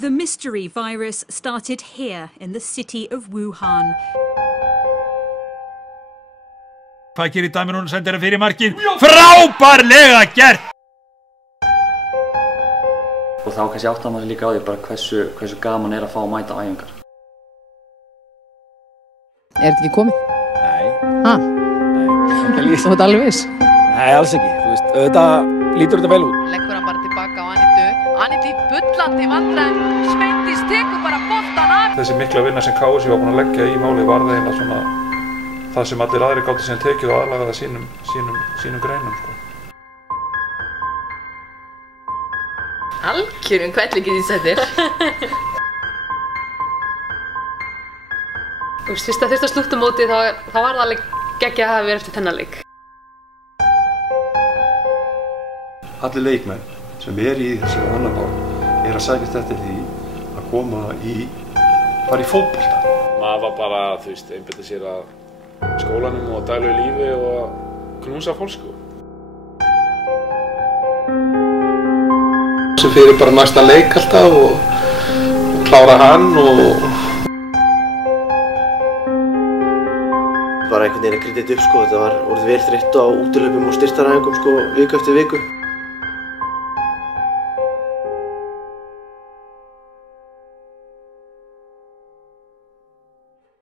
The mystery virus started here in the city of Wuhan. Hvað gerir Damirón sendir fyrir markið? Frábærlega gert! Og þá kannski áttar maður líka á því bara hversu gaman að fá að mæta á æfingar. Þetta ekki komið? Nei. Ha? Nei. Þú ert alveg viss? Nei, alls ekki. Þú veist, auðvitað lítur þetta vel út. Leggur hann bara tilbaka á Anitu. Aniti bullandi vandræðum. Sveindís tekur bara boltan af. Þessi mikla vinna sem KSÍ var búin að leggja í málið var það eiginlega svona það sem allir aðrir gátu síðan tekið og aðlagað sínum greinum, sko. Algjörum kvellikið í sættir. Þú veist, fyrst að þurfti að slúta mótið þá var það alveg geggjað að hafa verið eftir þennan leik. Allir leikmenn sem í þessu annabál að sækjast eftir því að koma fara í fótbolta. Maður var bara, þú veist, einbeita sér að skólanum og daglegu lífi og að knúsa fólk, sko. Sem fyrir bara næsta leik alltaf og klára hann og bara einhvern veginn að kryddið upp, sko. Þetta var orðið vel þreytt á útihlaupum og styrktaræfingum, sko, viku eftir viku.